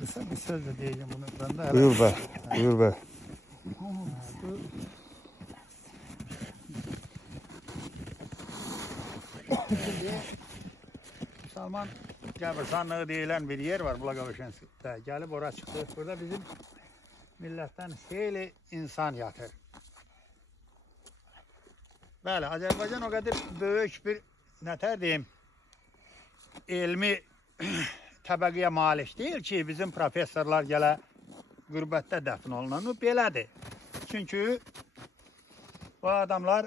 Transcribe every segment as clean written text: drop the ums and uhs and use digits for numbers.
Kısa bir söz de diyeceğim bunu. Ben de Buyur be. Buyur be. Salman Qəbirstanlığı deyilen bir yer var Bulaqabaşı'nda. Gelip oraya çıktık. Burada bizim milletten xeyli insan yatır. Bəli, Azərbaycan o kadar büyük bir nətər deyim, elmi təbəqəyə malik değil ki, bizim professorlar gələ qürbətdə dəfn olunan. O belədir. Çünkü bu adamlar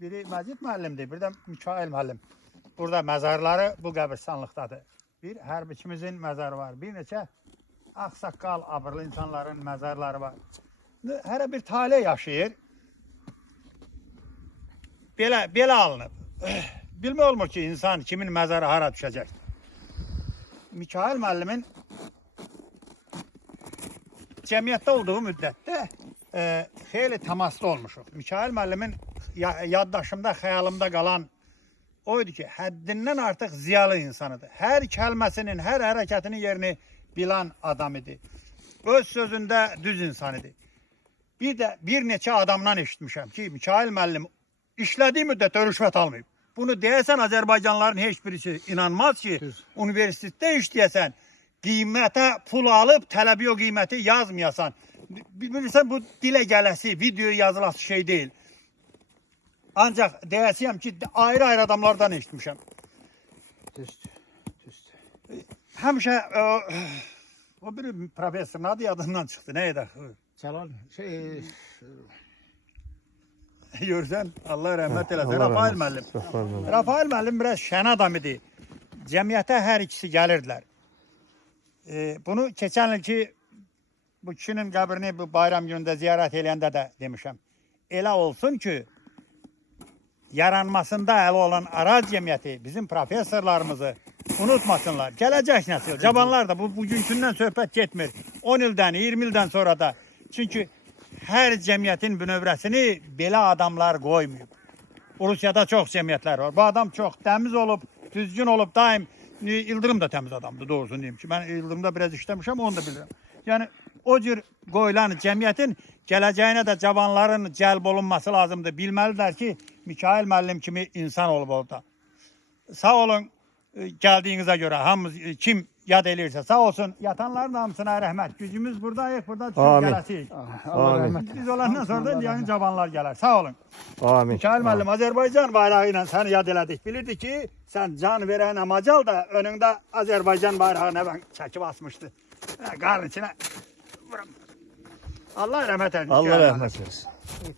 biri Məcid müəllimdir, bir de Mikail müəllim. Burada məzarları bu qəbirstanlıqdadır. Bir hərbiçimizin məzarı var, bir neçə ağsaqqal, abırlı insanların məzarları var. Hər bir tale yaşayır. Belə alınıb. Bilmə olmur ki, insan kimin məzarı hara düşəcək. Mikail müəllimin cəmiyyətdə olduğu müddətdə xeyli təmaslı olmuşuq. Mikail müəllimin yaddaşımda, xəyalımda qalan oydu ki, həddindən artıq ziyalı insanıdır. Hər kəlməsinin, hər hərəkətinin yerini bilan adam idi. Öz sözündə düz insan idi. Bir də bir neçə adamdan eşitmişəm ki, Mikail müəllim işlədiyi müddətdə rüşvət almayıb. Bunu deyəsən Azərbaycanlıların heç birisi inanmaz ki, universitetdə işləyəsən, qiymətə pul alıb, tələbi o qiyməti yazmayasan. Bilirsən, bu dilə gələsi, video yazılası şey deyil. Ancaq deyəsiyəm ki, ayrı-ayrı adamlardan eşitmişəm. Həmişə o bir professorun adı yadından çıxdı. Nə edək? Çalan Görsən, Allah rəhmət eləsin. Rafael müəllim. Rafael müəllim biraz şən adam idi. Cəmiyyətə hər ikisi gəlirdilər. Bunu keçən il ki, bu kişinin qəbrini bu bayram günündə ziyarət eləyəndə də demişəm. Elə olsun ki, yaranmasında əli olan Araz cəmiyyəti bizim professorlarımızı unutmasınlar. Gələcək nəsil, cavanlar da bugünkündən söhbət getmir. 10 ildən, 20 ildən sonra da. Çünki hər cəmiyyətin bünövrəsini belə adamlar qoymayıb. Rusiyada çox cəmiyyətlər var. Bu adam çox təmiz olub, düzgün olub, daim. İldırım da təmiz adamdır, doğrusunu deyim ki. Mən İldırımda biraz işləmişəm, onu da bilirəm. Yəni, o cür qoyulan cəmiyyətin gələcəyinə də cavanların cəlb olunması lazımdır. Bilməlidirlər ki, Mikail müəllim kimi insan olub orada. Sağ olun, gəldiyinizə görə, hamımız kim yad eləyirsə, sağ olsun, yatanların hamısına rəhmət. Gücümüz buradayıq, burada çox gələsiyik. Biz olandan sonra da yayın cavanlar gələr. Sağ olun. Amin. Mikail müəllim, Azərbaycan bayrağı ilə səni yad elədik. Bilirdi ki, sən can verənə macal da önündə Azərbaycan bayrağına ben çəkib asmışdı. Qarın içine. Allah rəhmət eləsin. Allah rəhmət eləsin.